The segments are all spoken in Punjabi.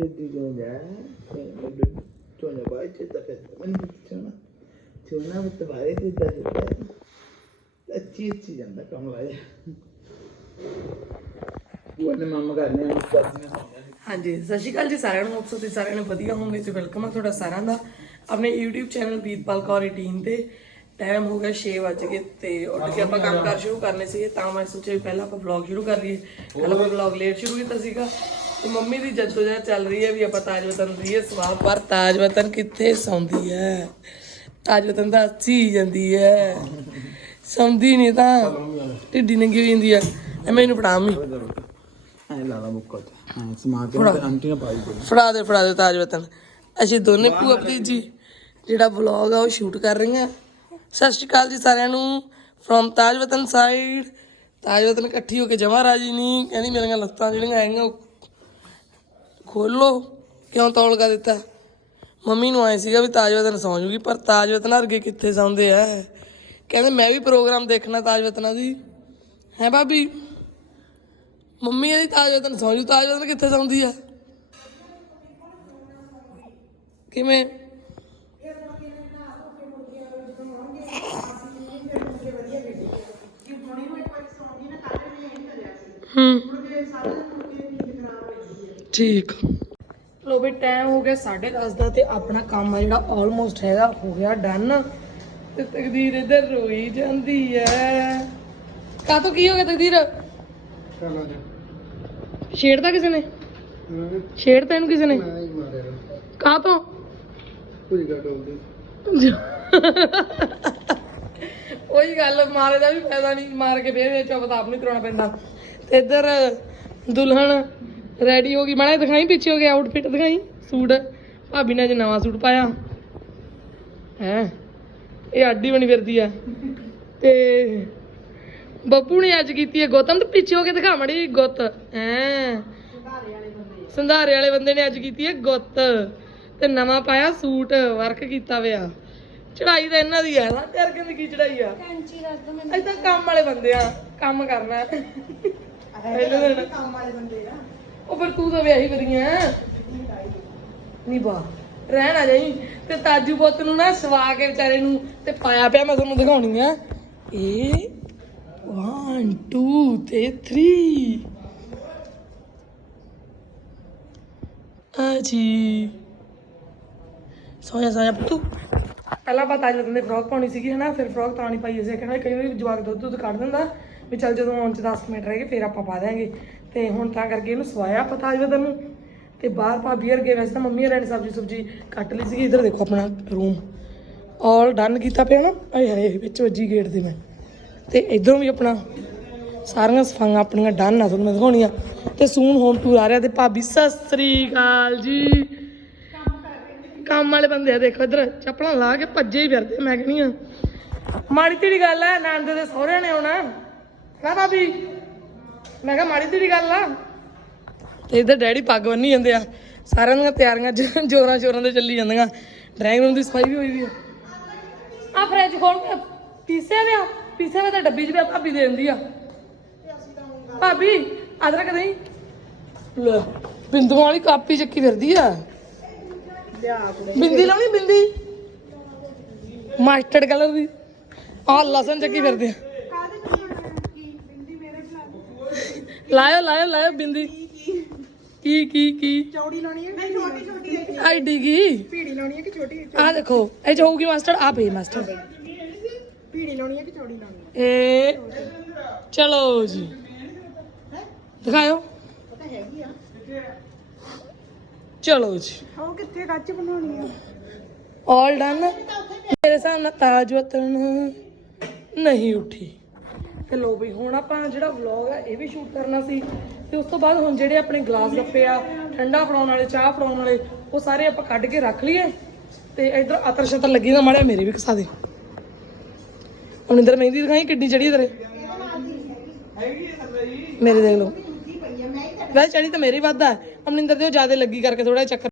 ਗੱਡੀ ਜੋ ਜਾ ਚੋਣਾ ਬਾਈ ਤੇ ਤਾਂ ਫਿਰ ਮੈਂ ਅੱਛੀ ਅੱਛੀ ਜਾਂਦਾ ਕੰਮ ਲਾਇਆ ਉਹ ਮਾਮਾ ਕਰਨੇ ਨੂੰ ਕਰਦੀਆਂ ਹੁੰਦੀਆਂ ਹਾਂਜੀ, ਸਤਿ ਸ਼੍ਰੀ ਅਕਾਲ ਜੀ ਸਾਰਿਆਂ ਨੂੰ ਉਪਸੋ ਤੇ ਸਾਰਿਆਂ ਨੇ ਵਧੀਆ ਹੋਣਗੇ ਤੇ ਵੈਲਕਮ ਆ ਤੁਹਾਡਾ ਸਾਰਿਆਂ ਦਾ। ਆਪਣੇ YouTube ਚੈਨਲ ਬੀਤਪਾਲ ਕੌਰ 18 ਤੇ ਟਾਈਮ ਹੋ ਗਿਆ 6 ਵਜ ਤੇ ਉੱਠ ਕੇ ਆਪਾਂ ਕੰਮ ਕਰ ਸ਼ੁਰੂ ਕਰਨੇ ਸੀਗੇ, ਤਾਂ ਮੈਂ ਸੋਚਿਆ ਪਹਿਲਾਂ ਆਪਾਂ ਵਲੌਗ ਸ਼ੁਰੂ ਕਰ ਲਈਏ। ਪਹਿਲਾਂ ਆਪਾਂ ਵਲੌਗ ਲੇਟ ਸ਼ੁਰੂ ਕੀਤਾ ਸੀਗਾ ਤੇ ਮੰਮੀ ਦੀ ਜਦੋਜਹਿਦ ਚੱਲ ਰਹੀ ਹੈ ਵੀ ਆਪਾਂ ਤਾਜ ਵਤਨ ਦੀਏ ਸਵਾਲ ਪਰ ਤਾਜ ਵਤਨ ਕਿੱਥੇ ਸੌਂਦੀ ਹੈ? ਤਾਜ ਵਤਨ ਤਾਂ ਅੱਛੀ ਜਾਂਦੀ ਹੈ। ਸੌਂਦੀ ਨਹੀਂ ਤਾਂ ਢਿੱਡੀ ਨੰਗੀ ਹੋਈ ਜਾਂਦੀ ਆ ਐ ਮੈਨੂੰ ਫੜਾ ਮੰਮੀ। ਐ ਲਾਲਾ ਮੁੱਕਾ ਤੇ ਐ ਸਮਾ ਕੇ ਤੇ ਆਂਟੀ ਨੇ ਪਾਈ ਕੋਈ ਫੜਾ ਦੇ ਫੜਾ ਦੇ ਤਾਜ ਵਤਨ। ਅਸੀਂ ਦੋਨੇ ਭੂਆ ਭਤੀਜੀ ਜਿਹੜਾ ਵਲੌਗ ਆ ਉਹ ਸ਼ੂਟ ਕਰ ਰਹੀਆਂ ਸਤਿ ਸ਼੍ਰੀ ਅਕਾਲ ਜੀ ਸਾਰਿਆਂ ਨੂੰ। ਫਰੋਮ ਤਾਜ ਵਤਨ ਸਾਈਡ ਤਾਜ ਵਤਨ ਇਕੱਠੀ ਹੋ ਕੇ ਜਮਾ ਰਾਜੀ ਨਹੀਂ। ਕਹਿੰਦੀ ਮੇਰੀਆਂ ਲੱਤਾਂ ਜਿਹੜੀਆਂ ਆਈਆਂ ਖੋਲੋ ਕਿਉਂ ਤੌਲਗਾ ਦਿੱਤਾ? ਮੰਮੀ ਨੂੰ ਆਏ ਸੀਗਾ ਵੀ ਤਾਜ ਵਤਨ ਸੌਂ ਜੂਗੀ ਪਰ ਤਾਜ ਵਤਨ ਵਰਗੇ ਕਿੱਥੇ ਸੌਂਦੇ ਆ? ਕਹਿੰਦੇ ਮੈਂ ਵੀ ਪ੍ਰੋਗਰਾਮ ਦੇਖਣਾ ਤਾਜ ਵਤਨਾਂ ਦੀ। ਹੈ ਭਾਬੀ? ਮੰਮੀ ਇਹਦੀ ਤਾਜ ਵਤਨ ਸੌਂ ਜੂ ਤਾਜ ਵਤਨ ਕਿੱਥੇ ਸੌਂਦੀ ਆ? ਕਿਵੇਂ? ਹੂੰ। ਠੀਕ। ਲੋ ਵੀ ਟਾਈਮ ਹੋ ਗਿਆ 10:30 ਦਾ ਤੇ ਆਪਣਾ ਕੰਮ ਆ ਜਿਹੜਾ ਆਲਮੋਸਟ ਹੈਗਾ ਹੋ ਗਿਆ ਡਨ ਤੇ ਤਕਦੀਰ ਇੱਧਰ ਰੋਈ ਜਾਂਦੀ ਐ। ਕਾ ਤੋਂ ਕੀ ਹੋ ਗਿਆ ਤਕਦੀਰ? ਚਲੋ ਜੀ। ਛੇੜਦਾ ਕਿਸੇ ਨੇ? ਛੇੜਤਾ ਇਹਨੂੰ ਕਿਸੇ ਨੇ? ਮੈਂ ਹੀ ਮਾਰਿਆ। ਕਾ ਤੋਂ ਕੋਈ ਗੱਲ ਹੁੰਦੀ ਉਹੀ ਗੱਲ ਮਾਰੇ ਦਾ ਵੀ ਫਾਇਦਾ ਨਹੀਂ ਮਾਰ ਕੇ ਫੇਰ ਵਿੱਚ ਆਪ ਨਹੀਂ ਕਰਾਉਣਾ ਪੈਂਦਾ। ਤੇ ਇੱਧਰ ਦੁਲਹਨ ਰੈਡੀ ਹੋ ਗਈ। ਮਾੜਾ ਦਿਖਾਈ ਪਿੱਛੇ ਹੋ ਗਿਆ ਆਊਟਫਿਟ ਦਿਖਾਈ। ਸੂਟ। ਭਾਬੀ ਨੇ ਅੱਜ ਨਵਾਂ ਸੂਟ ਪਾਇਆ। ਹੈ? ਇਹ ਆਡੀ ਬਣੀ ਫਿਰਦੀ ਆ। ਤੇ ਬੱਬੂ ਨੇ ਅੱਜ ਕੀਤੀ ਹੈ ਗੌਤਮ। ਤੇ ਪਿੱਛੇ ਹੋ ਕੇ ਦਿਖਾ ਮੜੀ ਗੁੱਤ। ਹੈ? ਸੰਧਾਰੇ ਵਾਲੇ ਬੰਦੇ ਨੇ ਅੱਜ ਕੀਤੀ ਹੈ ਗੁੱਤ। ਤੇ ਨਵਾਂ ਪਾਇਆ ਸੂਟ ਵਰਕ ਕੀਤਾ ਹੋਇਆ ਚੜਾਈ ਤਾਂ ਇਹਨਾਂ ਦੀ ਹੈ ਨਾ ਤੇਰ ਕਿੰਨੀ ਕੀ ਚੜਾਈ ਆ। ਕੈਂਚੀ ਕਰ ਦੋ ਮੈਨੂੰ। ਕੰਮ ਵਾਲੇ ਬੰਦੇ ਆ। ਕੰਮ ਕਰਨਾ। ਦਿਨ ਕੰਮ ਵਾਲੇ ਬੰਦੇ ਆ। ਉਹ ਫਿਰ ਤੂੰ ਤਾਂ ਵਿਆਹੀ ਵਰੀਆਂ ਨਹੀਂ ਬਾ ਰਹਿਣ ਆ ਜਾਈ। ਤੇ ਤਾਜੂ ਪੁੱਤ ਨੂੰ ਨਾ ਸਵਾ ਕੇ ਵਿਚਾਰੇ ਨੂੰ ਤੇ ਪਾਇਆ ਪਿਆ, ਮੈਂ ਤੁਹਾਨੂੰ ਦਿਖਾਉਣੀ ਆ। ਇਹ 1 2 ਤੇ 3 ਆ ਜੀ। ਸੋਇਆ ਸੋਇਆ ਪੁੱਤੂ। ਪਹਿਲਾਂ ਆਪਾਂ ਤਾਜ ਵਤਨ ਦੇ ਫਰੋਕ ਪਾਉਣੀ ਸੀਗੀ, ਹਨਾ, ਫਿਰ ਫਰੋਕ ਤਾਂ ਨਹੀਂ ਪਾਈ ਅਸੀਂ ਕਹਿੰਦਾ ਕਈ ਵਾਰੀ ਜਵਾਕ ਦੁੱਧ ਦੁੱਧ ਕੱਢ ਦਿੰਦਾ ਵੀ ਚੱਲ ਜਦੋਂ ਆਉਣ ਚ 10 ਮਿੰਟ ਰਹਿ ਗਏ, ਫਿਰ ਆਪਾਂ ਪਾ ਦਿਆਂਗੇ। ਤੇ ਹੁਣ ਤਾਂ ਕਰਕੇ ਇਹਨੂੰ ਸਵਾਇਆ ਆਪਾਂ ਤਾਜ ਵਤਨ ਤੇ ਬਾਹਰ ਭਾਬੀ ਵਰਗੇ ਵੈਸੇ ਤਾਂ ਮੰਮੀ ਹਰਾਂ ਨੇ ਸਬਜ਼ੀ ਸੁਬਜੀ ਕੱਟ ਲਈ ਸੀਗੀ। ਇੱਧਰ ਦੇਖੋ ਆਪਣਾ ਰੂਮ ਆਲ ਡਨ ਕੀਤਾ ਪਿਆ ਨਾ। ਆਏ ਹਾਏ ਵਿੱਚ ਵੱਜੀ ਗੇਟ ਦੇ ਮੈਂ। ਤੇ ਇਧਰੋਂ ਵੀ ਆਪਣਾ ਸਾਰੀਆਂ ਸਫਾਈਆਂ ਆਪਣੀਆਂ ਡਨ ਆ, ਤੁਹਾਨੂੰ ਮੈਂ ਦਿਖਾਉਣੀਆਂ ਤੇ ਸੂਨ ਹੋਮ ਟੂਰ ਆ ਰਿਹਾ ਤੇ ਭਾਬੀ, ਸਤਿ ਸ੍ਰੀ ਅਕਾਲ ਜੀ। ਕੰਮ ਵਾਲੇ ਬੰਦੇ ਆ, ਦੇਖੋ ਇਧਰ। ਚੱਪਲਾਂ ਲਾ ਕੇ ਭੱਜੇ ਹੀ ਫਿਰਦੇ ਮੈਂ ਕਹਿੰਦੀ ਆ। ਮਾੜੀ ਤੇਰੀ ਗੱਲ ਆ ਨੰਦ ਦੇ ਸਹੁਰਿਆਂ ਨੇ ਆਉਣਾ। ਕਾ ਭਾਬੀ? ਮੈਂ ਕਿਹਾ ਮਾੜੀ ਤੇਰੀ ਗੱਲ ਆ। ਤੇ ਇਧਰ ਡੈਡੀ ਪੱਗ ਬੰਨੀ ਜਾਂਦੇ ਆ। ਸਾਰਿਆਂ ਦੀਆਂ ਤਿਆਰੀਆਂ ਜੋਰਾਂ ਸ਼ੋਰਾਂ ਤੇ ਚੱਲੀ ਜਾਂਦੀਆਂ। ਡਰਾਇੰਗ ਰੂਮ ਦੀ ਸਫ਼ਾਈ ਵੀ ਹੋਈ ਵੀ ਆ। ਆ ਫ੍ਰਿਜ ਖੋਲ ਕੇ ਪੀਸੇ ਵਿਆ ਪੀਸੇ ਵੇ ਤਾਂ ਡੱਬੀ 'ਚ ਪਿਆ ਭਾਬੀ ਦੇ ਦਿੰਦੀ ਆ। ਭਾਬੀ ਅਦਰਕ ਨਹੀਂ ਲੈ ਬਿੰਦੂ ਵਾਲੀ ਕਾਪੀ ਚੱਕੀ ਫਿਰਦੀ ਆ। ਬਿੰਦੀ ਲਾਉਣੀ ਬਿੰਦੀ? ਮਾਸਟਰਡ ਕਲਰ ਦੀ। ਆ ਲਸਣ ਚੱਕੀ ਫਿਰਦੇ ਆ। ਲਾਇਓ ਲਾਇਓ ਲਾਇਓ ਬਿੰਦੀ। ਕੀ ਕੀ ਕੀ? ਚੌੜੀ ਲਾਉਣੀ ਹੈ ਕਿ ਛੋਟੀ ਛੋਟੀ ਆਈਡੀ ਕੀ? ਭੀੜੀ ਲਾਉਣੀ ਹੈ ਕਿ ਛੋਟੀ ਆ ਦੇਖੋ ਇਹ ਚ ਹੋਊਗੀ ਮਾਸਟਰ ਆ ਪਈ ਮਾਸਟਰ ਭੀੜੀ ਲਾਉਣੀ ਹੈ ਕਿ ਚੌੜੀ ਲਾਉਣੀ ਹੈ? ਇਹ ਚਲੋ ਜੀ। ਦਿਖਾਓ ਪਤਾ ਹੈਗੀ ਆ ਚਲੋ ਜੀ। ਉਹ ਕਿੱਥੇ ਕੱਚ ਬਣਾਉਣੀ ਆ? ਆਲ ਡਨ ਮੇਰੇ ਹਿਸਾਬ ਨਾਲ ਤਾਜ ਵਤਨ ਨਹੀਂ ਉੱਠੀ। ਤੇ ਲੋ ਵੀ ਹੁਣ ਆਪਾਂ ਜਿਹੜਾ ਵਲੌਗ ਆ ਇਹ ਵੀ ਸ਼ੂਟ ਕਰਨਾ ਸੀ। ਤੇ ਉਸ ਤੋਂ ਬਾਅਦ ਹੁਣ ਜਿਹੜੇ ਆਪਣੇ ਗਲਾਸ ਗੱਪੇ ਆ ਠੰਡਾ ਫੜਾਉਣ ਵਾਲੇ ਚਾਹ ਫੜਾਉਣ ਵਾਲੇ ਉਹ ਸਾਰੇ ਆਪਾਂ ਕੱਢ ਕੇ ਰੱਖ ਲਈਏ। ਤੇ ਇਧਰ ਅਤਰ ਸ਼ਤਰ ਲੱਗੀ ਤਾਂ ਮਾੜਿਆ ਮੇਰੇ ਵੀ ਘਸਾ ਦੇ। ਹੁਣ ਇਧਰ ਮਹਿੰਦੀ ਦਿਖਾਈ ਕਿੱਡੀ ਚੜੀ ਤੇਰੇ ਮੇਰੇ ਦੇਖ ਲਓ। ਵੈਸੇ ਚੜੀ ਤਾਂ ਮੇਰੀ ਵੱਧ ਆ। ਅਮਨਿੰਦਰ ਦੇ ਉਹ ਜ਼ਿਆਦਾ ਲੱਗੀ ਕਰਕੇ ਥੋੜਾ ਚੱਕਰ।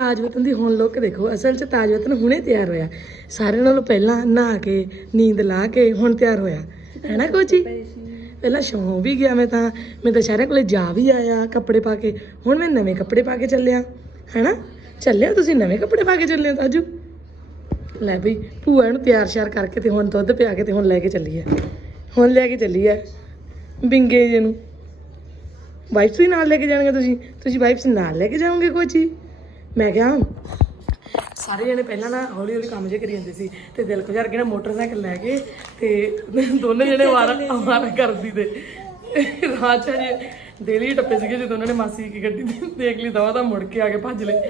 ਤਾਜ ਵਤਨ ਦੀ ਹੁਣ ਲੁੱਕ ਦੇਖੋ, ਅਸਲ 'ਚ ਤਾਜ ਵਤਨ ਹੁਣੇ ਤਿਆਰ ਹੋਇਆ। ਸਾਰਿਆਂ ਨਾਲੋਂ ਪਹਿਲਾਂ ਨਹਾ ਕੇ, ਨੀਂਦ ਲਾ ਕੇ ਹੁਣ ਤਿਆਰ ਹੋਇਆ। ਹੈ ਨਾ ਕੋਚੀ? ਪਹਿਲਾਂ ਸ਼ੌਂ ਵੀ ਗਿਆ ਮੈਂ ਤਾਂ। ਮੈਂ ਤਾਂ ਸਾਰਿਆਂ ਕੋਲੇ ਜਾ ਵੀ ਆਇਆ, ਕੱਪੜੇ ਪਾ ਕੇ। ਹੁਣ ਮੈਂ ਨਵੇਂ ਕੱਪੜੇ ਪਾ ਕੇ ਚੱਲਿਆ, ਹੈਨਾ? ਚੱਲਿਆ ਤੁਸੀਂ ਨਵੇਂ ਕੱਪੜੇ ਪਾ ਕੇ ਚੱਲਿਆ ਹੋ ਤਾਜੂ? ਲੈ ਬਈ, ਭੂਆ ਨੂੰ ਤਿਆਰ ਸ਼ਿਆਰ ਕਰਕੇ ਤੇ ਹੁਣ ਦੁੱਧ ਪਿਆ ਕੇ ਤੇ ਹੁਣ ਲੈ ਕੇ ਚੱਲੀ ਹੈ ਹੁਣ ਲੈ ਕੇ ਚੱਲੀ ਹੈ ਬਿੰਗੇ ਜੇ ਨੂੰ। ਵਾਈਫਸ ਵੀ ਨਾਲ ਲੈ ਕੇ ਜਾਣਗੇ ਤੁਸੀਂ? ਤੁਸੀਂ ਵਾਈਫਸ ਨਾਲ ਲੈ ਕੇ ਜਾਓਗੇ ਕੋਚੀ? ਮੈਂ ਕਿਹਾ ਸਾਰੇ ਜਣੇ ਪਹਿਲਾਂ ਨਾ ਹੌਲੀ ਹੌਲੀ ਕੰਮ ਜੇ ਕਰੀ ਜਾਂਦੇ ਸੀ ਤੇ ਦਿਲ ਖੁਜਾਰ ਕੇ ਨਾ ਮੋਟਰਸਾਈਕਲ ਲੈ ਕੇ ਤੇ ਦੋਨੇ ਜਣੇ ਵਾਰ ਆਵਾਰਾ ਕਰਦੀ ਤੇ ਰਾਜਾ ਜੀ ਦਿੱਲੀ ਟੱਪੇ ਸੀਗੇ ਜਦੋਂ ਉਹਨਾਂ ਨੇ ਮਾਸੀ ਕੀ ਗੱਡੀ ਦੇ- ਦੇਖ ਲਈ ਦਵਾ ਦਾ ਮੁੜ ਕੇ ਆ ਕੇ ਭੱਜ ਲਏ।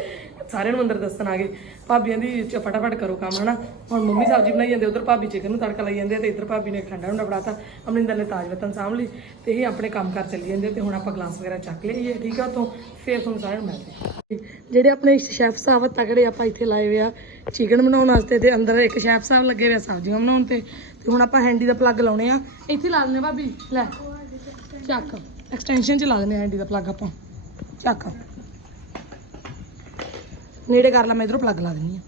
ਸਾਰਿਆਂ ਨੂੰ ਅੰਦਰ ਦੱਸਣ ਆ ਗਏ। ਭਾਬੀਆਂ ਦੀ ਚ ਫਟਾਫਟ ਕਰੋ ਕੰਮ, ਹਨਾ? ਹੁਣ ਮੰਮੀ ਸਬਜ਼ੀ ਬਣਾਈ ਜਾਂਦੇ, ਉਧਰ ਭਾਬੀ ਚਿਕਨ ਨੂੰ ਤੜਕਾ ਲਾਈ ਜਾਂਦੇ ਤੇ ਇੱਧਰ ਭਾਬੀ ਨੇ ਠੰਡਾ ਹੁੰਦਾ ਫੜਾਤਾ ਅਮਰਿੰਦਰ ਨੇ ਤਾਜ ਵਤਨ ਸਾਂਭ ਲਈ ਤੇ ਇਹ ਆਪਣੇ ਕੰਮ ਕਰ ਚੱਲੀ ਜਾਂਦੇ ਤੇ ਹੁਣ ਆਪਾਂ ਗਲਾਸ ਵਗੈਰਾ ਚੱਕ ਲਈਏ, ਠੀਕ ਆ? ਤੋਂ ਫੇਰ ਤੁਹਾਨੂੰ ਸਾਰਿਆਂ ਨੂੰ ਮਿਲਦੇ ਜਿਹੜੇ ਆਪਣੇ ਸ਼ੈਫ ਸਾਹਿਬ ਆ ਤਗੜੇ ਆਪਾਂ ਇੱਥੇ ਲਾਏ ਹੋਏ ਆ ਚਿਕਨ ਬਣਾਉਣ ਵਾਸਤੇ ਤੇ ਅੰਦਰ ਇੱਕ ਸ਼ੈਫ ਸਾਹਿਬ ਲੱਗੇ ਹੋਏ ਆ ਸਬਜ਼ੀਆਂ ਬਣਾਉਣ ਤੇ। ਤੇ ਹੁਣ ਆਪਾਂ ਹੈਂਡੀ ਦਾ ਪਲੱਗ ਲਾਉਣੇ ਆ। ਇੱਥੇ ਲਾ ਦਿੰਦੇ ਆ ਭਾਬੀ, ਲੈ, ਚੱਕ। ਐਕਸਟੈਂਸ਼ਨ ਚ ਲਾ ਦਿੰਦੇ ਆ ਹੈਂਡੀ ਦਾ ਪਲੱਗ ਆਪਾਂ। ਚੱਕ। ਨੇੜੇ ਕਰ ਲਾ, ਮੈਂ ਇਧਰੋਂ ਪਲੱਗ ਲਾ ਦਿੰਦੀ ਆ।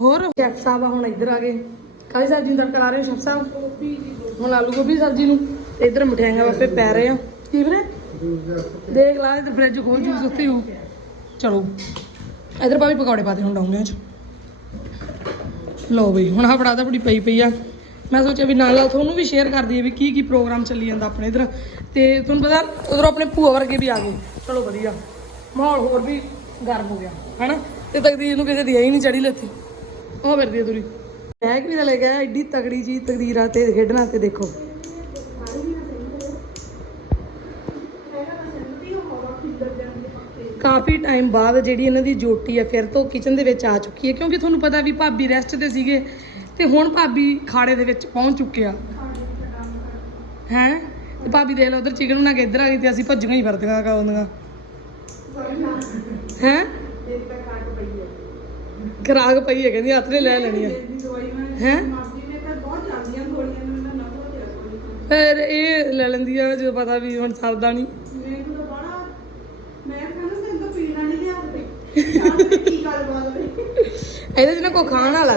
ਹੋਰ? ਸ਼ੈਫ ਸਾਹਿਬ ਹੁਣ ਇੱਧਰ ਆ ਗਏ। ਕਾਹਦੀ ਸਬਜ਼ੀ ਨੂੰ ਤੜਕਾ ਲਾ ਰਹੇ ਸ਼ੈਫ ਸਾਹਿਬ? ਹੁਣ ਆਲੂ ਗੋਭੀ ਸਬਜ਼ੀ ਨੂੰ। ਇੱਧਰ ਮਠਿਆਈਆਂ ਵਾਪੇ ਪੈ ਰਹੇ ਆ। ਕੀ ਵੀਰੇ? ਦੇਖ ਲਾ, ਇੱਧਰ ਫ੍ਰਿਜ ਖੋਲ ਜੂਸ ਉੱਤੇ ਹੋ ਚਲੋ। ਇੱਧਰ ਭਾਵੇਂ ਪਕੌੜੇ ਪਾਤੇ ਹੁਣ ਡੋਂਗਿਆਂ ਚ। ਲਓ ਬਈ, ਹੁਣ ਆਹ ਫੜਾ ਬੜੀ ਪਈ ਪਈ ਆ। ਮੈਂ ਸੋਚਿਆ ਵੀ ਨਾਲ ਨਾਲ ਤੁਹਾਨੂੰ ਵੀ ਸ਼ੇਅਰ ਕਰ ਦਈਏ ਵੀ ਕੀ ਕੀ ਪ੍ਰੋਗਰਾਮ ਚੱਲੀ ਜਾਂਦਾ ਆਪਣੇ ਇਧਰ। ਤੇ ਤੁਹਾਨੂੰ ਪਤਾ, ਉਧਰੋਂ ਆਪਣੇ ਭੂਆ ਵਰਗੇ ਵੀ ਆ ਗਏ। ਚਲੋ ਵਧੀਆ। ਮਾਹੌਲ ਹੋਰ ਵੀ ਗਰਮ ਹੋ ਗਿਆ, ਹੈਨਾ? ਤੇ ਤਕਦੀਰ ਨੂੰ ਕਿਸੇ ਦੀ ਹੀ ਨਹੀਂ ਚੜੀ ਲੱਥੀ ਉਹ ਫਿਰਦੀ ਆ ਤੁਰੀ ਬੈਗ ਵੀ ਤਾਂ ਲੈ ਗਿਆ ਐਡੀ ਤਗੜੀ ਜੀ ਤਕਦੀਰ ਤੇ ਖੇਡਣਾ ਤੇ ਦੇਖੋ। ਕਾਫੀ ਟਾਈਮ ਬਾਅਦ ਜਿਹੜੀ ਇਹਨਾਂ ਦੀ ਜੋਟੀ ਹੈ ਫਿਰ ਤੋਂ ਕਿਚਨ ਦੇ ਵਿੱਚ ਆ ਚੁੱਕੀ ਹੈ ਕਿਉਂਕਿ ਤੁਹਾਨੂੰ ਪਤਾ ਵੀ ਭਾਬੀ ਰੈਸਟ ਤੇ ਸੀਗੇ। ਤੇ ਹੁਣ ਭਾਬੀ ਖਾੜੇ ਦੇ ਵਿੱਚ ਪਹੁੰਚ ਚੁੱਕਿਆ ਆ। ਹੈ? ਤੇ ਭਾਬੀ ਦੇਖ ਲਓ, ਉਧਰ ਚਿਕਨ ਬਣਾ ਕੇ ਇੱਧਰ ਆ ਗਈ ਤੇ ਅਸੀਂ ਭੱਜੀਆਂ ਹੀ ਵਰਦੀਆਂ ਕਾਉਂਦੀਆਂ ਹੈ? ਖਰਾਕ ਪਈ ਹੈ, ਕਹਿੰਦੀ ਹੱਥ ਨੇ ਲੈ ਲੈਣੀ ਹੈ ਹੈ? ਫਿਰ ਇਹ ਲੈ ਲੈਂਦੀ ਆ, ਜਦੋਂ ਪਤਾ ਵੀ ਹੁਣ ਸਰਦਾ ਨਹੀਂ। ਇਹਦੇ ਚ ਨਾ ਕੋ ਖਾਣ ਵਾਲਾ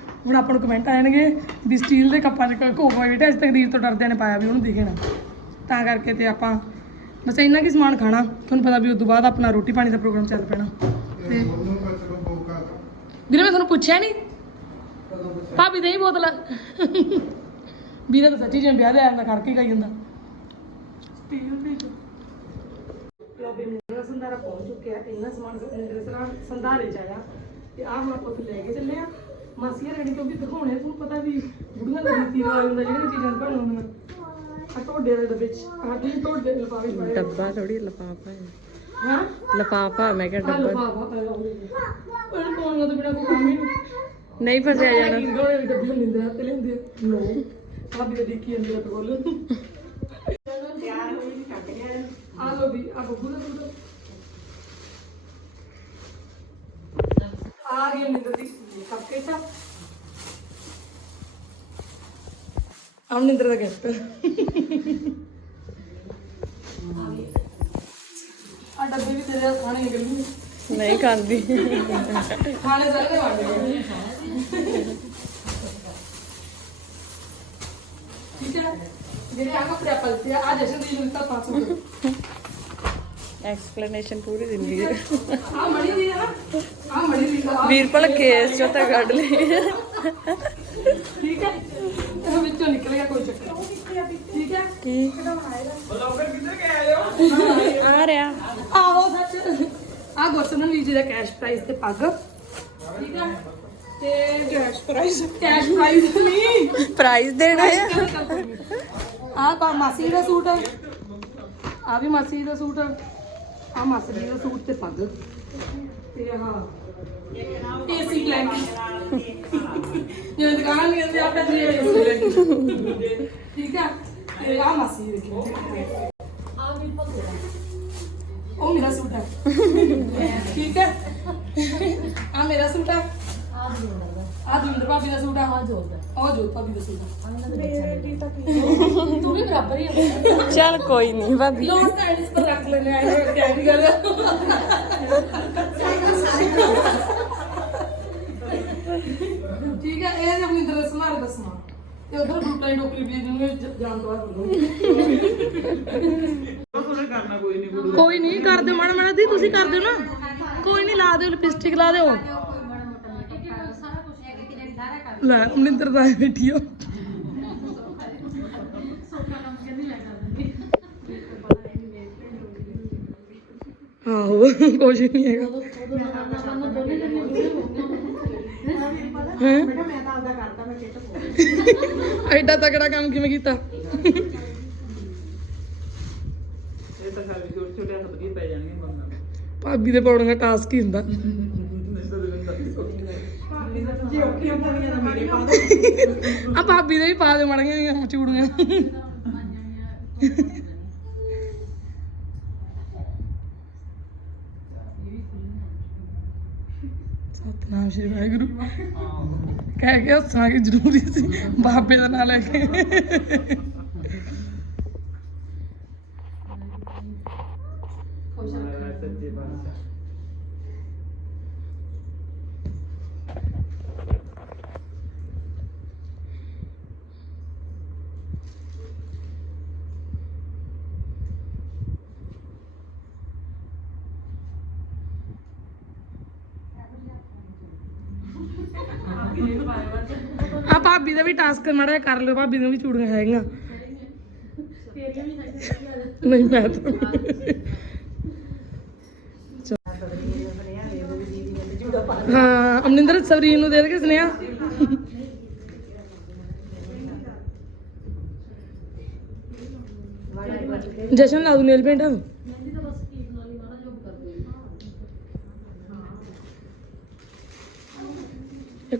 ਹੁਣ ਆਪਾਂ ਨੂੰ ਕਮੈਂਟ ਆਣਗੇ ਵੀ ਸਟੀਲ ਦੇ ਕੱਪਾਂ 'ਚ ਕੋਕਾ ਬੇਟਾ ਇਸ ਤਕਦੀਰ ਤੋਂ ਡਰਦੇ ਨੇ ਪਾਇਆ ਵੀ ਉਹਨੂੰ ਦਿਖੇ ਨਾ। ਤਾਂ ਕਰਕੇ ਤੇ ਆਪਾਂ ਬਸ ਇੰਨਾ ਕੀ ਸਮਾਨ ਖਾਣਾ। ਤੁਹਾਨੂੰ ਪਤਾ ਵੀ ਉਸ ਤੋਂ ਬਾਅਦ ਆਪਣਾ ਰੋਟੀ ਪਾਣੀ ਦਾ ਪ੍ਰੋਗਰਾਮ ਚੱਲ ਪੈਣਾ। ਤੇ ਵੀਰੇ ਮੈਂ ਤੁਹਾਨੂੰ ਪੁੱਛਿਆ ਨਹੀਂ ਭਾਬੀ ਦੇ ਹੀ ਬੋਤਲ। ਵੀਰੇ ਤਾਂ ਸੱਚੀ ਜਿਵੇਂ ਵਿਆਹ ਦੇ ਆਇਆ ਖੜ ਕੇ ਹੀ ਖਾਈ ਜਾਂਦਾ। ਪੀਓ ਵੀ ਸੰਧਾਰਾ ਪਹੁੰਚ ਚੁੱਕਿਆ। ਇੰਨਾ ਸਮਾਨ ਸੰਧਾਰੇ ਚ ਆਇਆ ਤੇ ਆਹ ਹੁਣ ਆਪਾਂ ਉੱਥੇ ਲੈ ਕੇ ਚੱਲੇ ਆ। ਮਾਸੀਆਂ ਰਣੀ ਕਿਉਂਕਿ ਦਿਖਾਉਣੇ ਤੁਹਾਨੂੰ ਪਤਾ ਵੀ ਬੁੜੀਆਂ ਦਾ ਰੀਤੀ ਰਿਵਾਜ ਹੁੰਦਾ ਜਿਹੜੀਆਂ ਚੀਜ਼ਾਂ ਬਣਾਉਣ ਹੁੰਦੀਆਂ ਆ ਟੋਡੇ ਦੇ ਡੱਬੇ ਚ ਆ ਟੋਡੇ ਦੇ ਲਿਫਾਫੇ ਚ ਪਾਏ ਡੱਬਾ ਥੋੜੀ ਲਫਾਫਾ ਹੈ। ਹਾਂ? ਲਫਾਫਾ ਮੈਂ ਕਿਹਾ ਆ ਡੱਬਾ। ਲਿਫਾਫਾ ਪਾਇਆ ਉਹਨੂੰ ਪਾਉਣ ਤੋਂ ਬਿਨਾ ਕੋਈ ਕੰਮ ਹੀ ਨਹੀਂ। ਨਹੀਂ ਫਸਿਆ ਜਾਣਾ। ਗੋਲੇ ਵੀ ਡੱਬੇ ਲੈਂਦੇ ਆ ਤੇ ਲੈਂਦੇ ਨੋ ਭਾਬੀ ਦੇ ਦੇਖੀ ਜਾਂਦੇ ਆ ਕੋਲ ਆ ਲੋ ਵੀ ਆ ਬੱਬੂ ਦਾ ਦੁੱਧ ਆ ਗਈ ਮਿੰਦਰ ਦੀ ਕੱਪ ਕੇ ਸਾ ਅਮਨਿੰਦਰ ਦਾ ਗਿਫਟ ਆ ਡੱਬੇ ਵੀ ਤੇਰੇ ਖਾਣੇ ਨਿਕਲ ਗਏ ਨਹੀਂ ਖਾਂਦੀ ਖਾਣੇ ਸਾਰੇ ਵੰਡ ਗਏ ਠੀਕ ਹੈ ਜਿਹੜੇ ਆ ਕੱਪੜੇ ਆਪਾਂ ਲਿੱਤੇ ਆ ਆ ਜਸ਼ਨ ਦੀ ਨੂੰ ਤਾਂ 500 ਰੁਪਏ ਐਕਸਪਲੇਨੇਸ਼ਨ ਪੂਰੀ ਦਿੰਦੀ ਹੈ ਆ ਮਣੀ ਦੀ ਹੈ ਨਾ ਆ ਮਣੀ ਦੀ ਵੀਰਪਲ ਕੇਸ ਚੋਂ ਤਾਂ ਕੱਢ ਲਈ ਠੀਕ ਹੈ ਵਿੱਚੋਂ ਨਿਕਲ ਗਿਆ ਕੋਈ ਚੱਕਰ। ਠੀਕ ਹੈ? ਕੀ? ਆ ਰਿਹਾ। ਆਹੋ ਸੱਚ। ਆ ਗੁਰਸਮਨ ਵੀਰ ਜੀ ਦਾ ਕੈਸ਼ ਪ੍ਰਾਈਸ ਤੇ ਪੱਗ। ਠੀਕ ਹੈ? ਤੇ ਕੈਸ਼ ਪ੍ਰਾਈਸ ਕੈਸ਼ ਪ੍ਰਾਈਸ ਨਹੀਂ ਪ੍ਰਾਈਜ਼ ਦੇਣਾ ਹੈ। ਆ ਪਾ ਮਾਸੀ ਦਾ ਸੂਟ। ਆ ਵੀ ਮਾਸੀ ਦਾ ਸੂਟ। ਆ ਮਾਸੀ ਦਾ ਸੂਟ ਤੇ ਪੱਗ। ਤੇ ਆਹ ਏਸੀ ਬਲੈਂਕਟ ਜਿਵੇਂ ਦੁਕਾਨ ਨਹੀਂ ਹੁੰਦੀ ਆਪਾਂ ਜੀ ਏਸੀ ਬਲੈਂਕਟ ਠੀਕ ਆ? ਤੇ ਆ ਮਾਸੀ ਦੇਖੀ। ਉਹ ਮੇਰਾ ਸੂਟ ਹੈ ਠੀਕ ਹੈ ਆ ਮੇਰਾ ਸੂਟ ਹੈ ਆ ਦਵਿੰਦਰ ਭਾਬੀ ਦਾ ਸੂਟ ਆ। ਆ ਜੋਤ ਉਹ ਜੋਤ ਭਾਬੀ ਦਾ ਸੂਟ ਆ। ਤੂੰ ਵੀ ਬਰਾਬਰ ਹੀ ਆ। ਚੱਲ ਕੋਈ ਨਹੀਂ ਭਾਬੀ। ਲੋਨ ਸਾਈਡਸ ਪਰ ਰੱਖ ਲੈਣੇ ਆਏ ਕਿਆ ਨਹੀਂ ਕਰ ਠੀਕ ਹੈ ਇਹ ਆਪਣੀ ਦਰਸ ਮਾਰ ਦੱਸਣਾ। ਤੇ ਉਧਰ ਬੂਟਾ ਦੀ ਟੋਕਰੀ ਵੀ ਜਿਹਨੂੰ ਜਾਣ ਤੋਂ ਕਰਨਾ ਕੋਈ ਨਹੀਂ ਕੋਈ ਨਹੀਂ ਕਰ ਦਿਓ ਮਾੜਾ ਮਾੜਾ ਦੀ ਤੁਸੀਂ ਕਰ ਦਿਓ ਨਾ। ਕੋਈ ਨਹੀਂ ਲਾ ਦਿਓ ਲਿਪਸਟਿਕ ਲਾ ਦਿਓ। ਲੈ ਮਨਿੰਦਰ ਦਾ ਬੈਠੀ ਹੋ ਆਹੋ ਕੁਝ ਨਹੀਂ ਹੈਗਾ। ਹੈਂ? ਮੈਂ ਤਾਂ ਆਪਦਾ ਕਰਦਾ ਮੈਂ ਕਿਹਾ ਤਾਂ ਐਡਾ ਤਕੜਾ ਕੰਮ ਕਿਵੇਂ ਕੀਤਾ? ਇਹ ਤਾਂ ਖਾਲੀ ਛੋਟੇ ਛੋਟੇ ਹੱਥ ਵੀ ਪੈ ਜਾਣਗੇ ਮੰਗਾਂ ਭਾਬੀ ਦੇ ਪਾਉਣ ਦਾ ਟਾਸਕ ਹੀ ਹੁੰਦਾ। ਜੇ ਔਖੀਆਂ ਪਾਉਣੀਆਂ ਤਾਂ ਮੇਰੇ ਪਾ ਦੋ। ਆ ਭਾਬੀ ਦੇ ਵੀ ਪਾ ਦੇ ਮੜੀਆਂ ਚੂੜੀਆਂ। ਸਤਨਾਮ ਸ਼੍ਰੀ ਵਾਹਿਗੁਰੂ। ਕਹਿ ਕੇ ਹੱਸਣਾ ਕਿ ਜ਼ਰੂਰੀ ਸੀ ਬਾਬੇ ਦਾ ਨਾਂ ਲੈ ਕੇ ਸੱਚੇ ਪਾਤਸ਼ਾਹ ਆ ਭਾਬੀ ਦਾ ਵੀ ਟਾਸਕ ਮੜਾ ਕਰ ਲਿਓ, ਭਾਬੀ ਦੀਆਂ ਵੀ ਚੂੜੀਆਂ ਹੈਗੀਆਂ। ਨਹੀਂ, ਮੈਂ ਤਾਂ ਹਾਂ, ਅਮਨਿੰਦਰ ਸਵਰੀਨ ਨੂੰ ਦੇ ਦੇ ਸੁਨੇਹਾ। ਜਸ਼ਨ ਲਾ ਦੂ ਨੇਲ ਪੇਂਟ ਇੱਕ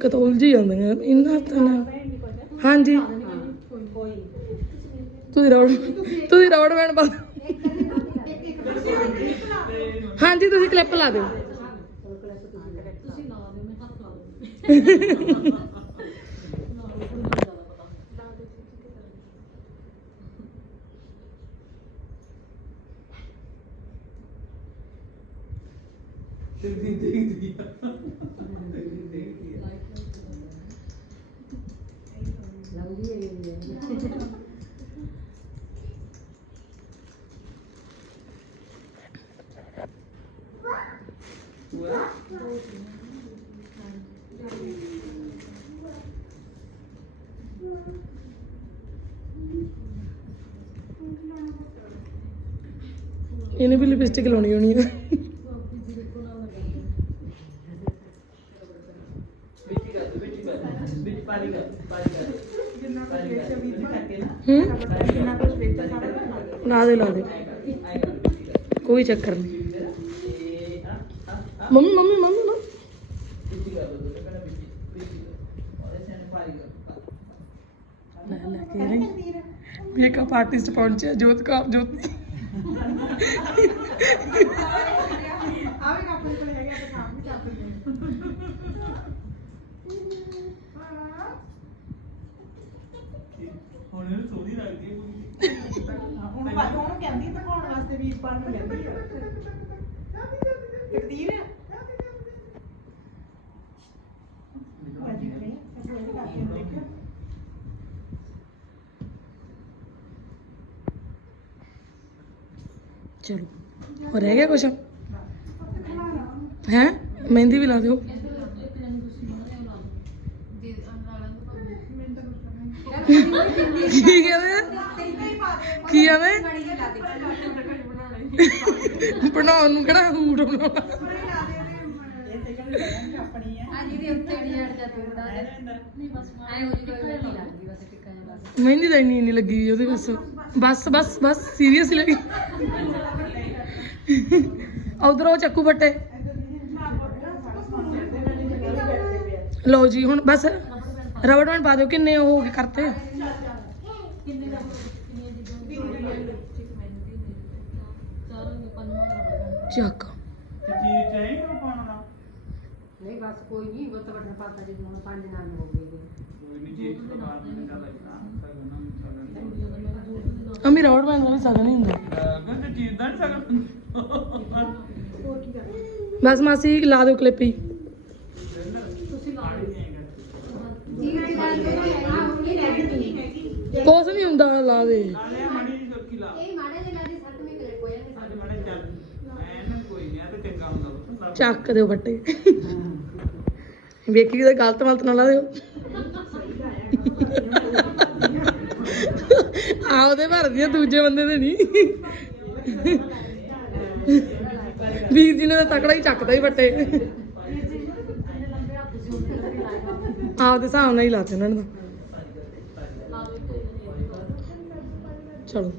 ਤਾਂ ਉਲਝੀ ਜਾਂਦੀਆਂ ਇੰਨਾ ਤਾਂ ਨਾ ਹਾਂਜੀ। ਤੁਸੀਂ ਰੌੜ ਤੁਸੀਂ ਰੌੜ ਬੈਂਡ ਪਾ ਹਾਂਜੀ, ਤੁਸੀਂ ਕਲਿੱਪ ਲਾ ਦਿਓ। ਸਿੱਧੀ ਦੇਖਦੀ ਆ ਦੇਖਦੀ ਆ ਇਹਨੇ ਵੀ ਲਿਪਸਟਿਕ ਲਾਉਣੀ ਹੋਣੀ ਹੈ? ਵਿੱਚ ਨਾ ਦੇ, ਲਾ ਦੇ। ਕੋਈ ਚੱਕਰ ਨਹੀਂ ਮੰਮੀ ਮੰਮੀ ਮੰਮੀ ਮੰਮੀ। ਲੈ ਲੈ ਕੇ ਮੇਕਅਪ ਆਰਟਿਸਟ ਪਹੁੰਚਿਆ, ਜੋਤ ਕੌਰ ਜੋਤੀ ਆਵੇ ਕੱਪੜੇ ਕੋਲ ਹੈਗੇ ਆਪਾਂ ਸ਼ਾਮ ਨੂੰ ਚੱਲ ਪੈਂਦੇ ਹੁਣ ਇਹਨੂੰ ਸੋਹਣੀ ਲੱਗਦੀ ਹੈ ਪੂਰੀ। ਹਾਂ ਹੁਣ ਭਾਈ ਉਹਨੂੰ ਕਹਿੰਦੀ ਦਿਖਾਉਣ ਵਾਸਤੇ ਵੀਰਪਾਲ ਨੂੰ ਕਹਿੰਦੀ ਆ। ਤਕਦੀਰ ਆ ਅੱਜ ਨਹੀਂ ਅਸੀਂ ਇਹ ਕਰਕੇ ਦੇਖਿਆ ਚਲੋ। ਹੋ ਰਹਿ ਗਿਆ ਕੁਛ? ਹੈ? ਮਹਿੰਦੀ ਵੀ ਲਾ ਦਿਓ। ਕੀ ਕਹਿੰਦੇ ਕੀ ਕਹਿੰਦੇ ਬਣਾਉਣ ਨੂੰ ਕਿਹੜਾ ਹੂੜ ਬਣਾਉਣਾ? ਮਹਿੰਦੀ ਤਾਂ ਇੰਨੀ ਇੰਨੀ ਲੱਗੀ ਹੋਈ ਉਹਦੇ ਬਸ ਬਸ ਬਸ ਬਸ ਸੀਰੀਅਸਲੀ ਲੱਗੀ। ਉਧਰ ਉਹ ਚੱਕੂ ਫੱਟੇ ਲਓ ਜੀ ਹੁਣ ਬਸ ਰਬੜ ਬੈਂਡ ਪਾ ਦਿਓ ਕਿੰਨੇ ਉਹ ਹੋ ਗਏ ਕਰਤੇ? ਚੱਕ। ਨਹੀਂ ਬਸ ਕੋਈ ਨਹੀਂ ਉਹ ਤਾਂ ਵੱਡਾ ਪਾਤਾ ਹੁਣ ਪੰਜ ਨਾਲ ਹੋ ਗਏ ਨਹੀਂ ਅਮੀ ਰਬੜ ਬੈਂਡ ਦਾ ਵੀ ਸਗਨ ਹੀ ਹੁੰਦਾ। ਕਹਿੰਦੇ ਚੀਜ਼ ਦਾ ਬਸ ਮਾਸੀ, ਲਾ ਦਿਓ ਕਲਿੱਪ ਹੀ। ਕੁਛ ਨਹੀਂ ਹੁੰਦਾ, ਲਾ ਦੇ। ਨਾਲੇ ਮੜੀ ਜੀ ਸੁਰਖੀ ਲਾ ਇਹ ਮਾੜੇ ਜਿਹੇ ਲਾਦੇ ਸੱਤ ਮੇ ਕਰੇ ਕੋਈ ਨਹੀਂ ਚੱਕ ਦਿਓ ਬੱਟੇ ਵੇਖੀ ਕਿਤੇ ਗਲਤ ਮਲਤ ਨਾ ਲਾ ਦਿਓ। ਆਪਦੇ ਭਰਦੀ ਆ, ਦੂਜੇ ਬੰਦੇ ਦੇ ਨਹੀਂ। ਵੀਰ ਜੀ ਨੇ ਤਾਂ ਤਕੜਾ ਹੀ ਚੱਕਦਾ ਹੀ ਬੱਟੇ। ਆਪਦੇ ਹਿਸਾਬ ਨਾਲ ਹੀ ਲਾਤੇ ਉਹਨਾਂ ਨੇ ਤਾਂ। ਚਲੋ।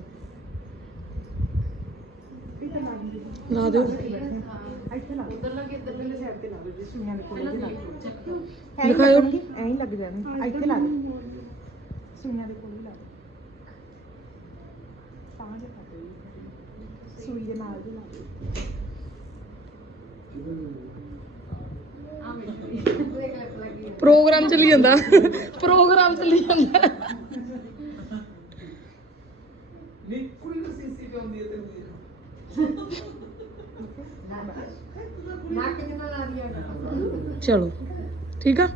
ਲਾ ਦਿਓ। ਦਿਖਾਇਓ। ਐਂ ਲੱਗ ਜਾਣੀ ਇੱਥੇ ਲਾ ਦੋ ਸੁਈਆਂ ਦੇ ਕੋਲ ਵੀ ਲਾ ਦੋ ਤਾਂ ਜੇ ਪਾ ਦਿਓ ਸੂਈ ਦੇ ਨਾਲ ਵੀ ਲਾ ਦਿਓ ਪ੍ਰੋਗਰਾਮ ਚੱਲੀ ਜਾਂਦਾ। ਪ੍ਰੋਗਰਾਮ ਚੱਲੀ ਜਾਂਦਾ। ਨਹੀਂ ਕੁੜੀ ਨੂੰ ਸੀਸੀ ਤੇ ਆਉਂਦੀ ਹੈ। ਤੇ ਲਾ ਦਿਆ ਚਲੋ ਠੀਕ ਆ?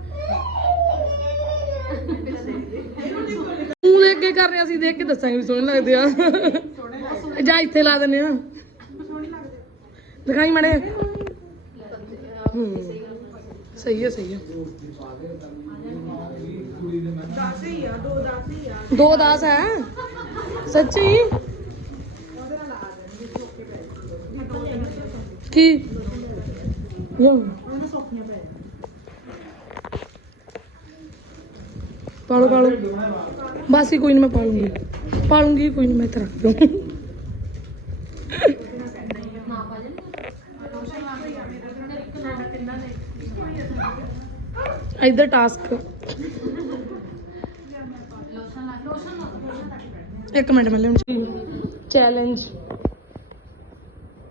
ਤੂੰ ਦੇਖ ਕਰ ਰਹੇ ਅਸੀਂ ਦੇਖ ਕੇ ਦੱਸਾਂਗੇ ਵੀ ਸੋਹਣੇ ਲੱਗਦੇ ਆ। ਜਾਂ ਇੱਥੇ ਲਾ ਦਿੰਨੇ ਆ। ਦਿਖਾਈ ਮੜੇ ਸਹੀ ਹੈ ਸਹੀ ਹੈ ਦੋ 10 ਹੈ। ਸੱਚੀ? ਕੀ? ਯੋ। ਪਾਲੋ ਪਾਲੋ। ਬਸ ਹੀ ਕੋਈ ਨਹੀਂ ਮੈਂ ਪਾਲੂੰਗੀ ਪਾਲੂੰਗੀ ਕੋਈ ਨਹੀਂ ਮੈਂ ਇੱਥੇ ਰੱਖ ਦੂੰ ਇੱਧਰ ਟਾਸਕ ਇੱਕ ਮਿੰਟ, ਮੈਂ ਲਿਆਉਣੀ। ਚੈਲੰਜ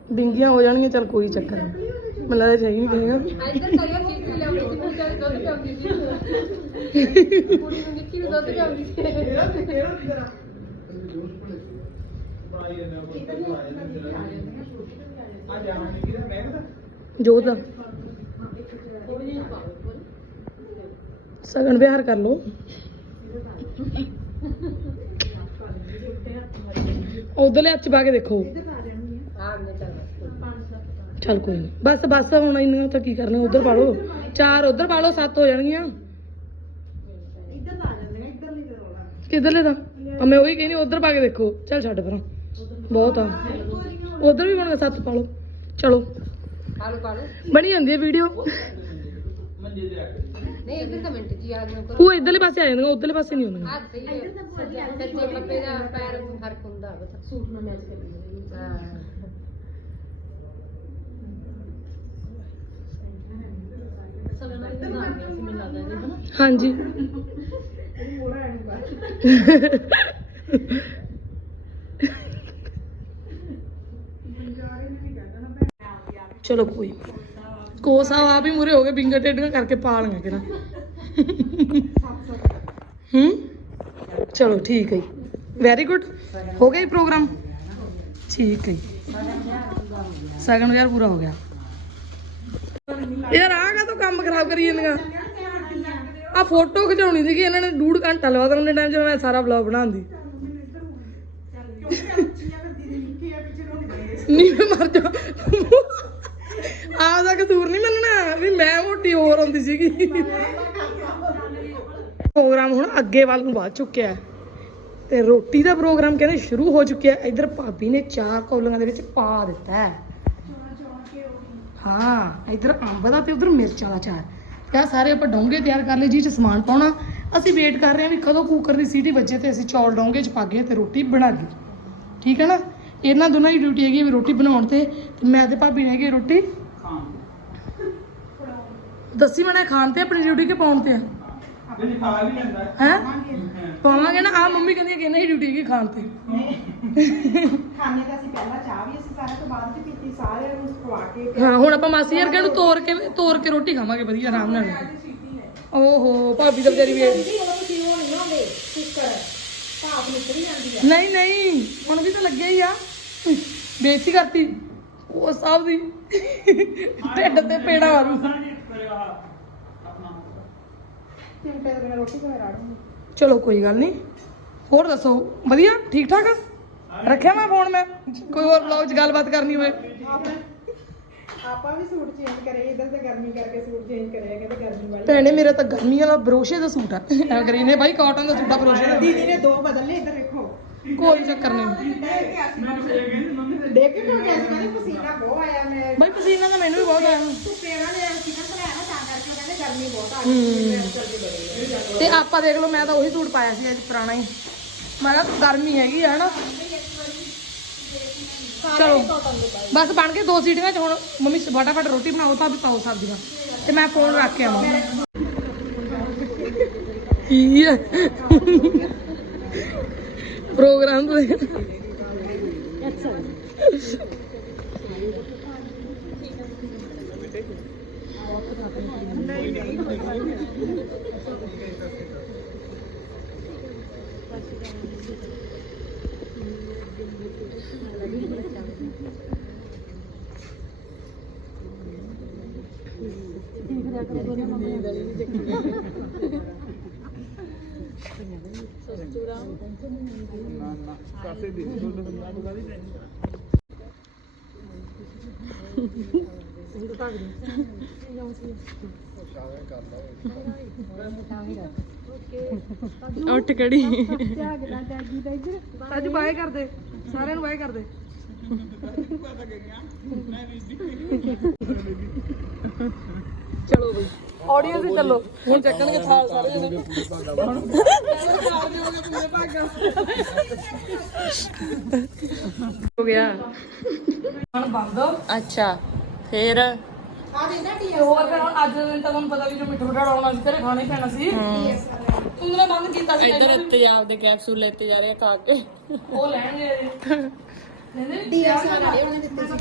ਬਿੰਗੀਆਂ ਹੋ ਜਾਣਗੀਆਂ, ਚਲ ਕੋਈ ਚੱਕਰ ਨਹੀਂ ਮੈਨੂੰ ਲੱਗਦਾ ਚਾਹੀ ਨਹੀਂ ਕਹੇਗਾ ਇੱਧਰ ਕਰਿਓ ਚੀਜ਼ ਵੀ ਲਿਆਉਂਦੀ ਸੀ ਮੁੰਡੇ ਦੇ ਦੁੱਧ ਪਿਆਉਂਦੀ ਸੀ। ਕੁੜੀ ਨੂੰ ਨਿੱਕੀ ਨੂੰ ਦੁੱਧ ਪਿਆਉਂਦੀ ਸੀ। ਨਹੀਂ ਕਿਹਦਾ ਬੈਗ ਦਾ ਜੋਤ ਸਗਨ ਵਿਹਾਰ ਕਰ ਲੋ ਉਧਰਲੇ ਹੱਥ 'ਚ ਪਾ ਕੇ ਦੇਖੋ। ਚੱਲ ਚੱਲ ਕੋਈ ਨਹੀਂ ਬਸ ਬਸ ਹੁਣ ਇਹਨਾਂ ਤਾਂ ਕੀ ਕਰਨਾ ਉਧਰ ਪਾ ਲਓ। ਚਾਰ ਉਧਰ ਪਾ ਲਓ ਸੱਤ ਹੋ ਜਾਣਗੀਆਂ। ਕਿੱਧਰਲੇ ਦਾ ਆ ਮੈਂ ਉਹੀ ਕਹਿੰਦੀ ਉਧਰ ਪਾ ਕੇ ਦੇਖੋ। ਚੱਲ ਛੱਡ ਪਰਾਂ। ਬਹੁਤ ਆ। ਉਧਰ ਵੀ ਬਣਗਾ ਸੱਤ ਪਾ ਲਓ। ਚਲੋ। ਆਲੂ ਪਾ ਲਓ। ਬਣੀ ਜਾਂਦੀ ਹੈ ਵੀਡੀਓ। ਮੰਜੇ ਤੇ ਰੱਖ ਦੇ ਨਹੀਂ ਇੱਧਰ ਤਾਂ ਮਿੰਟ ਜੀ ਆ ਜਾਓ ਕਰੋ ਉਹ ਇਧਰਲੇ ਪਾਸੇ ਆ ਜਾਂਦੀਆਂ ਉਧਰਲੇ ਪਾਸੇ ਨਹੀਂ ਆਉਂਦੀਆਂ। ਆ ਸਹੀ ਹੈ। ਸੱਜੇ ਪੱਪੇ ਦਾ ਪੈਰ ਨੂੰ ਫ਼ਰਕ ਹੁੰਦਾ। ਵਾ ਸੂਟ ਨਾਲ ਮੈਚ ਕਰਦੀ ਹਾਂ। ਹਾਂਜੀ। ਚਲੋ ਕੋਈ। ਕੋਸਾ ਆ ਵੀ ਮੂਰੇ ਹੋ ਗਏ ਬਿੰਗਾ ਟੇਡੀਆਂ ਕਰਕੇ ਪਾ ਲਾਂਗੇ ਕਿਰਾ ਹੂੰ? ਚਲੋ ਠੀਕ ਹੈ ਵੈਰੀ ਗੁੱਡ ਹੋ ਗਿਆ ਜੀ ਪ੍ਰੋਗਰਾਮ? ਠੀਕ ਹੈ ਜੀ। ਸਗਨ ਯਾਰ ਪੂਰਾ ਹੋ ਗਿਆ। ਯਾਰ ਆਹ ਕਾ ਤੂੰ ਕੰਮ ਖਰਾਬ ਕਰੀ ਜਾਂਦੀਆਂ? ਆ ਫੋਟੋ ਖਿਚਾਉਣੀ ਸੀਗੀ, ਇਹਨਾਂ ਨੇ ਡੂਢ ਘੰਟਾ ਲਵਾ ਦੇਣ ਦੇ ਟਾਈਮ ਜਦੋਂ ਮੈਂ ਸਾਰਾ ਵਲੌਗ ਬਣਾਉਂਦੀ। ਨਹੀਂ ਮੈਂ ਮਰ ਜਾ ਆਪਦਾ ਕਸੂਰ ਨਹੀਂ ਮੰਨਣਾ, ਵੀ ਮੈਂ ਮੋਟੀ ਹੋਰ ਹੁੰਦੀ ਸੀਗੀ। ਪ੍ਰੋਗਰਾਮ ਹੁਣ ਅੱਗੇ ਵੱਲ ਨੂੰ ਵੱਧ ਚੁੱਕਿਆ ਹੈ। ਤੇ ਰੋਟੀ ਦਾ ਪ੍ਰੋਗਰਾਮ ਕਹਿੰਦੇ ਸ਼ੁਰੂ ਹੋ ਚੁੱਕਿਆ ਹੈ। ਇੱਧਰ ਭਾਬੀ ਨੇ ਚਾਰ ਕੌਲੀਆਂ ਦੇ ਵਿੱਚ ਪਾ ਦਿੱਤਾ ਹੈ। ਹਾਂ ਇੱਧਰ ਅੰਬ ਦਾ ਤੇ ਉਧਰ ਮਿਰਚਾਂ ਦਾ ਚਾਰ। ਕਿਆ ਸਾਰੇ ਆਪਾਂ ਡੋਂਗੇ ਤਿਆਰ ਕਰ ਲਏ ਜੀ ਚ ਸਮਾਨ ਪਾਉਣਾ। ਅਸੀਂ ਵੇਟ ਕਰ ਰਹੇ ਹਾਂ ਵੀ ਕਦੋਂ ਕੁੱਕਰ ਦੀ ਸੀਟੀ ਵੱਜੇ ਤੇ ਅਸੀਂ ਚੌਲ ਡੋਂਗੇ ਚ ਪਾ ਕੇ ਤੇ ਰੋਟੀ ਬਣਾ ਲਈ ਠੀਕ ਹੈ ਨਾ? ਇਹਨਾਂ ਦੋਨਾਂ ਦੀ ਡਿਊਟੀ ਹੈਗੀ ਵੀ ਰੋਟੀ ਬਣਾਉਣ ਤੇ। ਤੇ ਮੈਂ ਤੇ ਭਾਬੀ ਨੇ ਹੈਗੀ ਰੋਟੀ ਦੱਸੀ ਮਣਾ ਖਾਣ ਤੇ ਆਪਣੀ ਡਿਊਟੀ ਕੇ ਪਾਉਣ ਤੇ? ਹੈ? ਪਾਵਾਂਗੇ ਨਾ? ਆ ਮੰਮੀ ਕਹਿੰਦੀ ਹੈ ਕਿ ਨਹੀਂ ਡਿਊਟੀ ਕੀ ਖਾਣ ਤੇ। ਖਾਣੇ ਤਾਂ ਅਸੀਂ ਪਹਿਲਾਂ ਚਾਹ ਵੀ ਅਸੀਂ ਸਾਰਿਆਂ ਤੋਂ ਬਾਅਦ ਚ ਪੀਤੀ ਸਾਰਿਆਂ ਨੂੰ ਖਵਾ ਕੇ ਹਾਂ ਹੁਣ ਆਪਾਂ ਮਾਸੀ ਵਰਗੇ ਨੂੰ ਤੋੜ ਕੇ ਤੋੜ ਕੇ ਰੋਟੀ ਖਾਵਾਂਗੇ ਵਧੀਆ ਆਰਾਮ ਨਾਲ। ਓਹੋ ਭਾਬੀ ਤਾਂ ਵਿਚਾਰੀ ਵੇਟ ਨਹੀਂ ਨਹੀਂ ਹੁਣ ਵੀ ਤਾਂ ਲੱਗਿਆ ਹੀ ਆ। ਬੇਇੱਜ਼ਤੀ ਕਰਤੀ। ਉਹ ਸਾਹਿਬ ਦੀ ਢਿੱਡ ਤੇ ਪੇੜਾ ਮਾਰੂ। ਚਿੰਟੇ ਦੇ ਬਿਨਾਂ ਰੋਟੀ ਕਿਵੇਂ ਰਾੜੂਗੀ ਚਲੋ ਕੋਈ ਗੱਲ ਨਹੀਂ। ਹੋਰ ਦੱਸੋ ਵਧੀਆ? ਠੀਕ ਠਾਕ ਰੱਖਿਆ ਮੈਂ ਫੋਨ ਮੈਂ? ਕੋਈ ਹੋਰ ਬਲੌਗ 'ਚ ਗੱਲਬਾਤ ਕਰਨੀ ਹੋਵੇ। ਆਪਾਂ ਵੀ ਸੂਟ ਚੇਂਜ ਕਰੇ ਇਧਰ ਤੇ ਗਰਮੀ ਕਰਕੇ ਸੂਟ ਚੇਂਜ ਕਰਿਆ ਕਹਿੰਦੇ ਗਰਮੀ ਵਾਲੀ। ਭੈਣੇ ਮੇਰੇ ਤਾਂ ਗਰਮੀ ਵਾਲਾ ਬਰੋਸ਼ੇ ਦਾ ਸੂਟ ਆ। ਐ ਕਰੀ ਨੇ ਬਾਈ ਕਾਟਨ ਦਾ ਸੂਟ ਆ ਬਰੋਸ਼ੇ ਦਾ। ਦੀਦੀ ਨੇ ਦੋ ਬਦਲ ਲਏ ਇੱਧਰ ਵੇਖੋ। ਕੋਈ ਚੱਕਰ ਨਹੀਂ। ਦੇਖ ਕੇ ਕਿਉਂ ਗਿਆ ਸੀ ਕਹਿੰਦੇ ਪਸੀਨਾ ਬਹੁਤ ਆਇਆ ਮੈਂ। ਬਾਈ ਪਸੀਨਾ ਤਾਂ ਮੈਨੂੰ ਵੀ ਬਹੁਤ ਆਇਆ। ਧੁੱਪੇ ਨਾਲ ਲਿਆ ਸੀ ਨਾ ਭਰਾਇਆ ਤਾਂ ਕਰਕੇ ਕਹਿੰਦੇ ਗਰਮੀ ਬਹੁਤ ਆ ਗਈ ਮੈਂ ਚੱਲ ਕੇ ਬੜੇ ਤੇ ਆਪਾਂ ਦੇਖ ਲਓ ਮੈਂ ਤਾਂ ਉਹੀ ਸੂਟ ਪਾਇਆ ਸੀ ਅੱਜ ਪੁਰਾਣਾ ਹੀ। ਮੈਂ ਕਿਹਾ ਗਰਮੀ ਹੈਗੀ ਆ ਹਨਾ? ਚਲੋ। ਬਸ ਬਣ ਕੇ ਦੋ ਸੀਟੀਆਂ ਚ ਹੁਣ ਮੰਮੀ ਫਟਾਫਟ ਰੋਟੀ ਬਣਾਓ ਭਾਬੀ ਪਾਓ ਸਬਜ਼ੀਆਂ। ਤੇ ਮੈਂ ਫੋਨ ਰੱਖ ਕੇ ਆਵਾਂ। ਕੀ ਹੈ? ਪ੍ਰੋਗਰਾਮ ਤੋਂ ਉੱਠ ਕੜੀ ਅੱਜ ਬਾਏ ਕਰਦੇ ਸਾਰਿਆਂ ਨੂੰ ਬਾਏ ਕਰਦੇ। ਚਲੋ ਬਈ। ਆਡੀਅנס ਹੀ ਚੱਲੋ। ਹੁਣ ਚੱਕਣਗੇ ਥਾਲ ਸਾਰੇ। ਜਣੇ ਹੋ ਗਿਆ। ਹੁਣ ਬੰਦ ਅੱਛਾ ਫੇਰ? ਹੋਰ ਫਿਰ ਹੁਣ ਅੱਜ ਦੇ ਦਿਨ ਤਾਂ ਤੁਹਾਨੂੰ ਪਤਾ ਵੀ ਜੋ ਮਿੱਠਾ ਮਿੱਠਾ ਆਉਣਾ ਸੀ ਘਰੇ ਖਾਣਾ ਹੀ ਪੈਣਾ ਸੀ। ਤੂੰ ਨੇ ਬੰਦ ਕੀਤਾ ਸੀ ਇੱਧਰ ਤੇਜ਼ਾਬ ਦੇ ਕੈਪਸੂਲ ਲੈਤੇ ਜਾ ਰਹੇ ਆ ਖਾ ਕੇ। ਉਹ ਲੈਣਗੇ। ਨਹੀਂ ਨਹੀਂ ਡੀਐਸ ਵਾਲੇ ਉਹਨੇ ਦਿੱਤੇ ਸੀ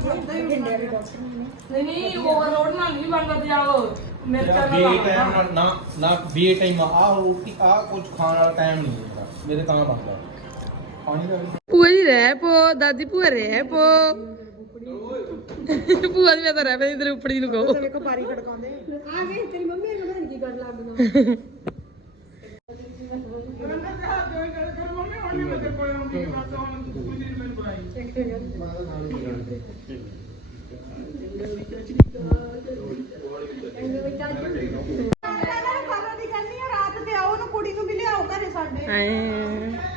ਭਿੰਡੇ ਵਾਲੇ ਡਾਕਟਰ ਨੇ। ਨਹੀਂ ਨਹੀਂ ਓਵਰਲੋਡ ਨਾਲ ਨਹੀਂ ਬਣਦਾ ਪੰਜਾਬ ਮਿਰਚਾਂ ਨਾਲ ਬੀ ਬਣਦਾ। ਟਾਈਮ ਨਾਲ ਨਾ ਨਾ ਬੀ ਟਾਈਮ ਆ ਰੋਟੀ ਆ ਕੁਝ ਖਾਣ ਵਾਲਾ ਟਾਈਮ ਨਹੀਂ ਹੁੰਦਾ। ਮੇਰੇ ਤਾਂ ਬਣਦਾ। ਪਾਣੀ ਦਾ ਵੀ ਭੂਆ ਜੀ ਰਹਿ ਪੋ ਦਾਦੀ ਭੂਆ ਰਹਿ ਪੋ। ਭੂਆ ਦੀ ਮੈਂ ਤਾਂ ਰਹਿ ਪਈ ਤੇਰੇ ਉੱਪੜੀ ਨੂੰ ਕਹੋ। ਵੇਖੋ ਬਾਰੀ ਖੜਕਾਉਂਦੇ ਆ। ਗਈ ਤੇਰੀ ਮੰਮੀ ਨੇ ਪਤਾ ਨਹੀਂ ਕੀ ਕਰਨ ਲੱਗ ਗਈ ਰਾਤ ਤੇ ਆਓ ਨੂੰ ਕੁੜੀ ਨੂੰ ਵੀ ਲਿਆਓ ਘਰੇ ਸਾਡੇ ਐ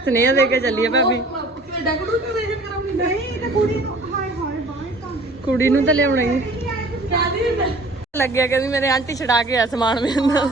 ਸੁਨੇਹਾ ਦੇ ਕੇ ਚੱਲੀਏ ਭਾਬੀ। ਹਾਏ ਹਾਏ ਕੁੜੀ ਨੂੰ ਤਾਂ ਲਿਆਉਣਾ ਹੀ। ਲੱਗਿਆ ਕਹਿੰਦੀ ਮੇਰੇ ਆਂਟੀ ਛਡਾ ਕੇ ਆ ਸਮਾਨ ਮੇਰੇ ਨਾਲ।